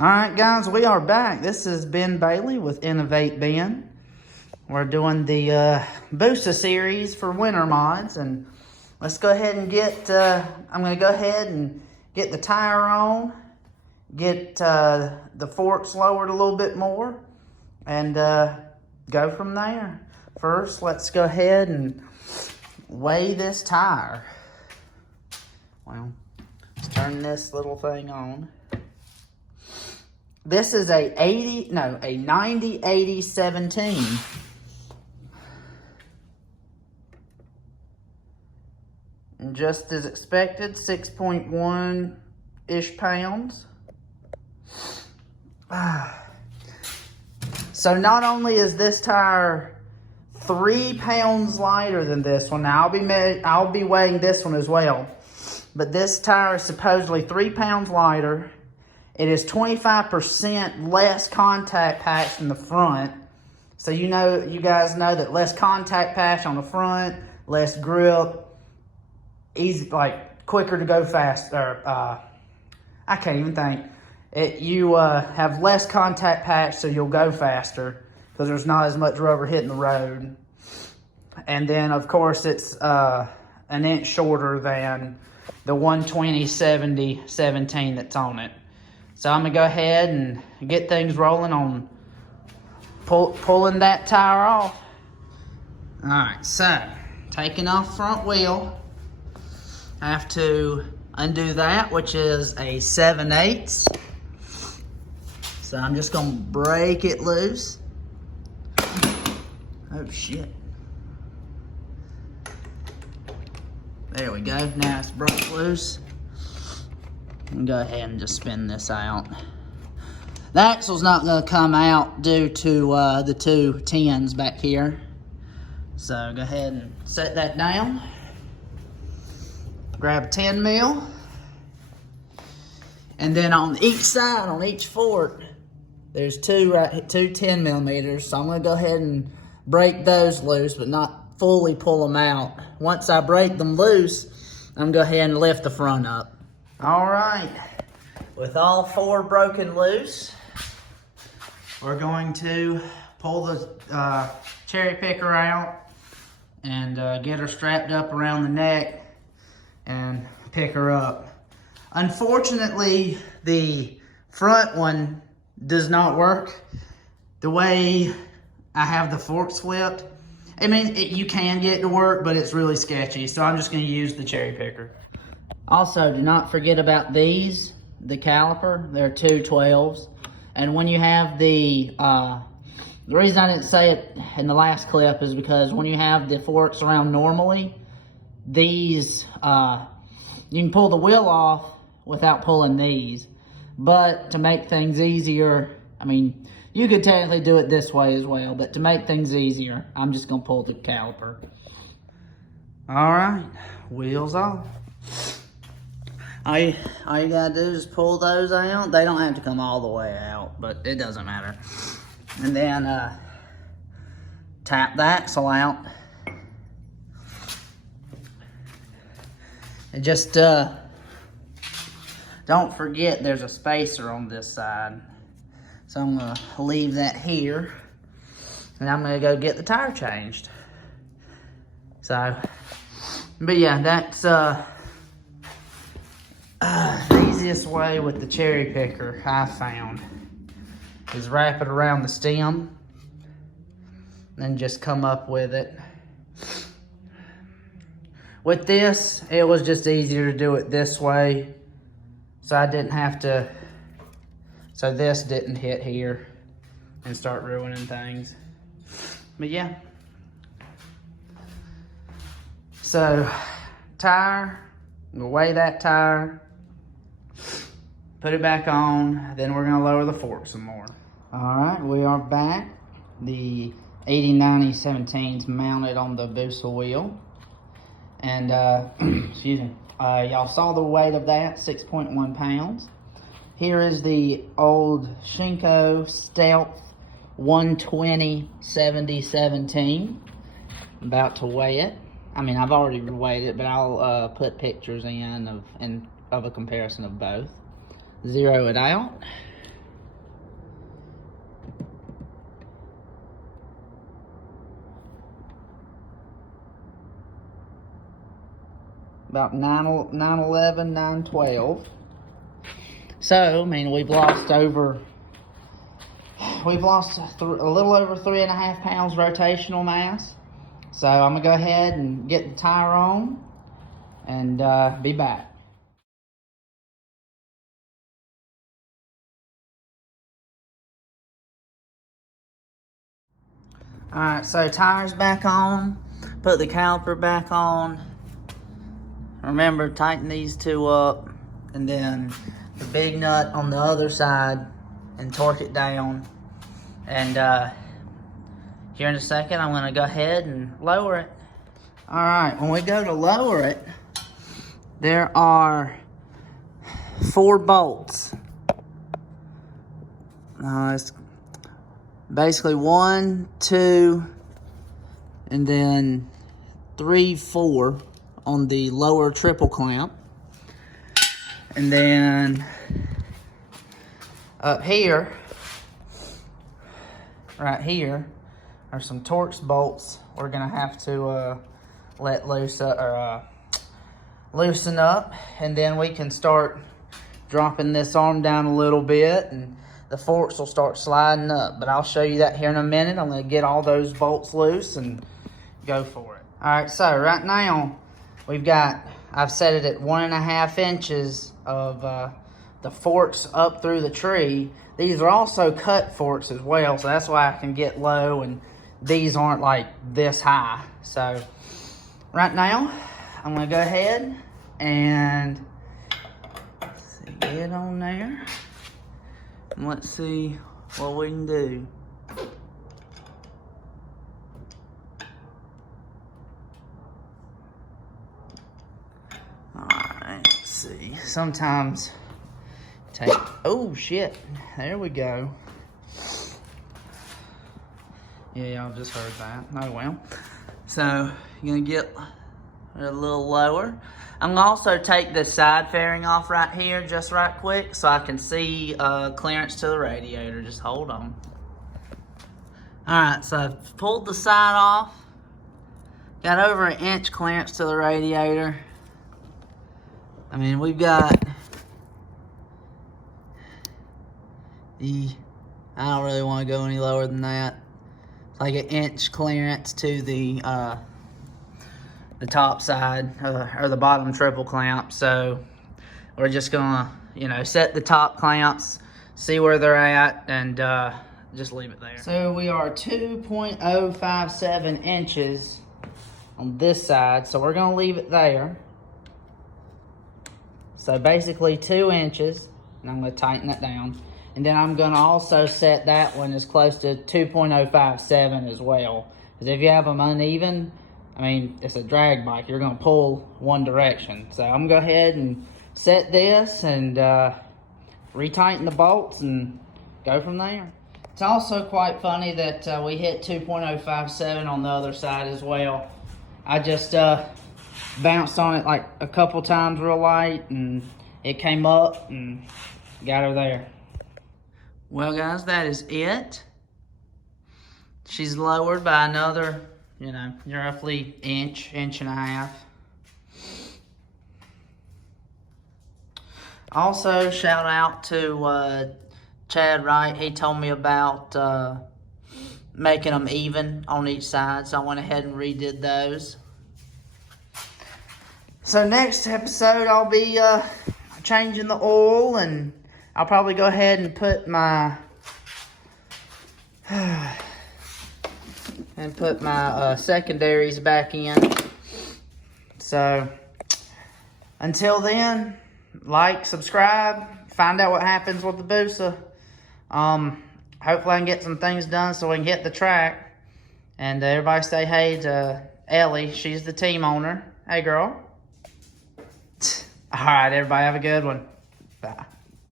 Alright guys, we are back. This is Ben Bailey with Innovate Ben. We're doing the Boosa series for winter mods, and let's go ahead and get, I'm going to go ahead and get the tire on, get the forks lowered a little bit more, and go from there. First, let's go ahead and weigh this tire. Well, let's turn this little thing on. This is a 90-80-17. And just as expected, 6.1-ish pounds. So not only is this tire 3 pounds lighter than this one, now I'll be weighing this one as well, but this tire is supposedly 3 pounds lighter. It is 25% less contact patch in the front. So you guys know that less contact patch on the front, less grip, easy, like quicker to go faster. I can't even think. You have less contact patch, so you'll go faster because there's not as much rubber hitting the road. And then of course it's an inch shorter than the 120-70-17 that's on it. So I'm going to go ahead and get things rolling on pulling that tire off. Alright, so taking off front wheel, I have to undo that, which is a 7/8. So I'm just going to break it loose. Oh shit. There we go, now it's broke loose. And go ahead and just spin this out. The axle's not going to come out due to the 2 10s back here. So go ahead and set that down. Grab a 10 mil. And then on each side, on each fork, there's two 10 millimeters. So I'm going to go ahead and break those loose, but not fully pull them out. Once I break them loose, I'm going to go ahead and lift the front up. Alright, with all 4 broken loose, we're going to pull the cherry picker out and get her strapped up around the neck and pick her up. Unfortunately, the front one does not work the way I have the forks flipped. I mean, you can get it to work, but it's really sketchy, so I'm just going to use the cherry picker. Also, do not forget about these, the caliper. They're 2 12s. And when you have the reason I didn't say it in the last clip is because when you have the forks around normally, these, you can pull the wheel off without pulling these. But to make things easier, I mean, you could technically do it this way as well, but to make things easier, I'm just going to pull the caliper. All right, wheels off. All you gotta do is pull those out. They don't have to come all the way out, but it doesn't matter. And then tap the axle out. And just don't forget there's a spacer on this side. So I'm gonna leave that here. And I'm gonna go get the tire changed. So, but yeah, that's the easiest way with the cherry picker I found is wrap it around the stem and just come up with it. With this, it was just easier to do it this way, so I didn't have to, so this didn't hit here and start ruining things. But yeah, so tire, we'll weigh that tire, put it back on, then we're gonna lower the fork some more. All right, we are back. The 80-90-17's mounted on the Boosa wheel. And, excuse me, y'all saw the weight of that, 6.1 pounds. Here is the old Shinko Stealth 120-70-17. I'm about to weigh it. I mean, I've already weighed it, but I'll put pictures in of a comparison of both. Zero it out. about 911, 912. So, I mean, we've lost a little over 3.5 pounds rotational mass. So I'm gonna go ahead and get the tire on and be back. Alright, so tire's back on. Put the caliper back on. Remember, tighten these two up. And then the big nut on the other side and torque it down. And here in a second, I'm gonna go ahead and lower it. Alright, when we go to lower it, there are 4 bolts. It's basically 1, 2, and then 3, 4 on the lower triple clamp. And then up here, right here, are some Torx bolts we're gonna have to let loose or loosen up, and then we can start dropping this arm down a little bit and the forks will start sliding up. But I'll show you that here in a minute. I'm gonna get all those bolts loose and go for it. All right, so right now I've set it at 1.5 inches of the forks up through the tree. These are also cut forks as well, so that's why I can get low and these aren't like this high. So right now, I'm gonna go ahead and get on there. And let's see what we can do. Alright, let's see. Sometimes oh shit, there we go. Yeah, y'all just heard that. Oh well. So, you're gonna get a little lower. I'm gonna also take the side fairing off right here just right quick so I can see clearance to the radiator. Just hold on. Alright, so I've pulled the side off. Got over 1 inch clearance to the radiator. I mean, we've got I don't really want to go any lower than that. It's like 1 inch clearance to the top side or the bottom triple clamp. So we're just gonna, set the top clamps, see where they're at, and just leave it there. So we are 2.057 inches on this side, so we're gonna leave it there. So basically 2 inches, and I'm gonna tighten that down. And then I'm gonna also set that one as close to 2.057 as well. Because if you have them uneven, I mean, it's a drag bike, you're gonna pull one direction. So I'm gonna go ahead and set this and retighten the bolts and go from there. It's also quite funny that we hit 2.057 on the other side as well. I just bounced on it like a couple times real light and it came up and got her there. Well guys, that is it. She's lowered by another, roughly inch and a half. Also, shout out to Chad Wright. He told me about making them even on each side, so I went ahead and redid those. So next episode, I'll be changing the oil, and I'll probably go ahead and put my secondaries back in. So until then, like, subscribe, find out what happens with the Busa. Hopefully I can get some things done so we can hit the track. And everybody say hey to Ellie. She's the team owner. Hey girl. All right, everybody have a good one. Bye.